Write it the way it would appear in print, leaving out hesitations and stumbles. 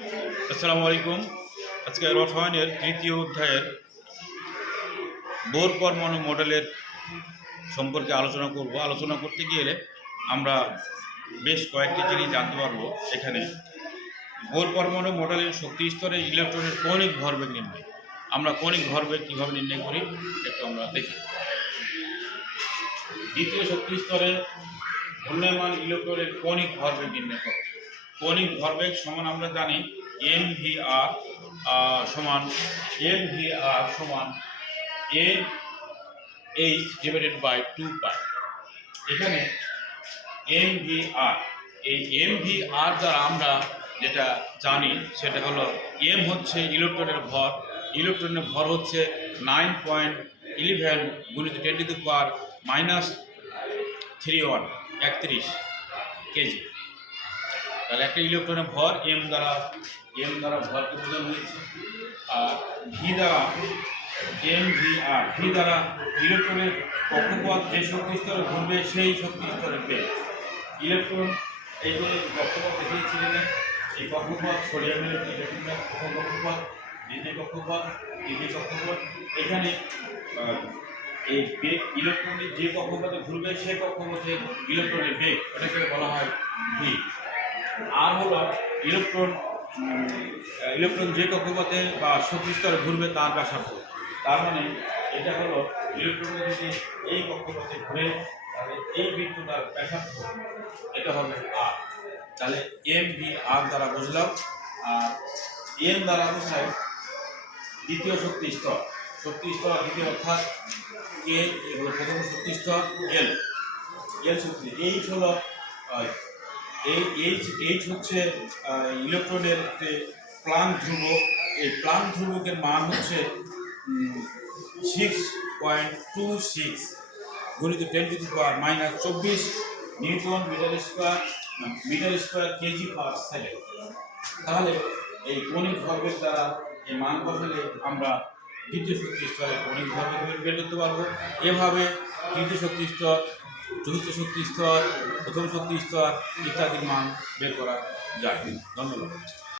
আসসালামু আলাইকুম। আজকে রসায়নের তৃতীয় অধ্যায়ের বোর পরমাণু মডেলের সম্পর্কে আলোচনা করতে গিয়ে আমরা বেশ কয়েকটি জিনিস জানতে পারবো। এখানে বোর পরমাণু মডেলের শক্তি স্তরে ইলেকট্রনের কৌণিক ভরবেগ নির্ণয়। আমরা কৌণিক ভরবেগ কীভাবে নির্ণয় করি একটু আমরা দেখি। দ্বিতীয় শক্তি স্তরে ঘূর্ণায়মান ইলেকট্রনের কৌণিক ভরবেগ নির্ণয় করো। কৌণিক ভরবেগ সমান আমরা জানি mvr সমান ah ডিভাইডেড বাই 2 পাই। এখানে mvr, এই mvr দ্বারা আমরা যেটা জানি সেটা হলো m হচ্ছে ইলেকট্রনের ভর হচ্ছে 9.11 গুণিত 10⁻³ কেজি। তাহলে একটা ইলেকট্রনের ভর m দ্বারা ভরকে বোঝানো হয়েছে। আর ভি দ্বারা ইলেকট্রনের কক্ষপথ যে শক্তি স্তরে ঘুরবে সেই শক্তি স্তরের বেগ। ইলেকট্রন এই যে কক্ষপথ দেখিয়েছিলেন, এই কক্ষপথ সোডিয়ামের প্রথম কক্ষপথ, দ্বিতীয় কক্ষপথ, এখানে এই বেগ ইলেকট্রনের যে কক্ষপথে ঘুরবে সেই কক্ষপথে ইলেকট্রনের বেগ, ওটাকে বলা হয় ভি। আর হলো ইলেকট্রন যে কক্ষপথে বা শক্তি স্তরে ঘুরবে তার ব্যাসার্ধ। তার মানে এটা হলো ইলেকট্রন যদি এই কক্ষপথে ঘুরে তাহলে এই বৃত্তটার ব্যাসার্ধ এটা হবে আর। তাহলে mvr দ্বারা বুঝলাম। আর m দ্বারা বোঝায় দ্বিতীয় শক্তি স্তর দ্বিতীয়, অর্থাৎ কে হলো প্রথম শক্তি স্তর, এল শক্তি, এইচ হলো এইচ হচ্ছে ইলেকট্রনের যে প্লাঙ্ক ধ্রুবক। এই প্লাঙ্ক ধ্রুবকের মান হচ্ছে 6.26 গুণিত 10⁻⁻² newton metre square kg per second. তাহলে এই কৌণিক ভরবেগ দ্বারা এই মান বসালে আমরা দ্বিতীয় শক্তি স্তরে কৌণিক ভরবেগ বের করতে পারবো। এভাবে তৃতীয় শক্তি স্তর, চতুর্থ শক্তি স্তর, প্রথম শক্তি স্তর ইত্যাদির মান বের করা যায়। ধন্যবাদ।